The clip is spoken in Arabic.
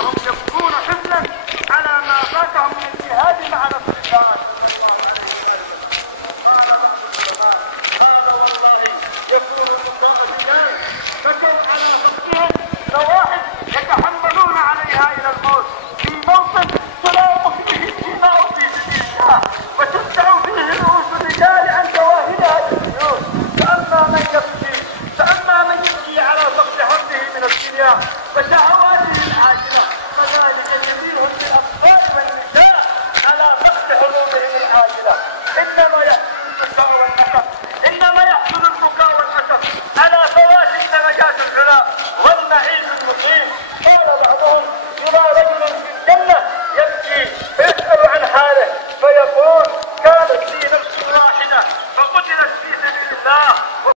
وهم يبكون حزنا على ما فاتهم من الجهاد مع رسول الله. قال بعض العلماء هذا والله يكون المصاب بذلك فكر على فقدهم نواحي يتحملون عليها الى الموت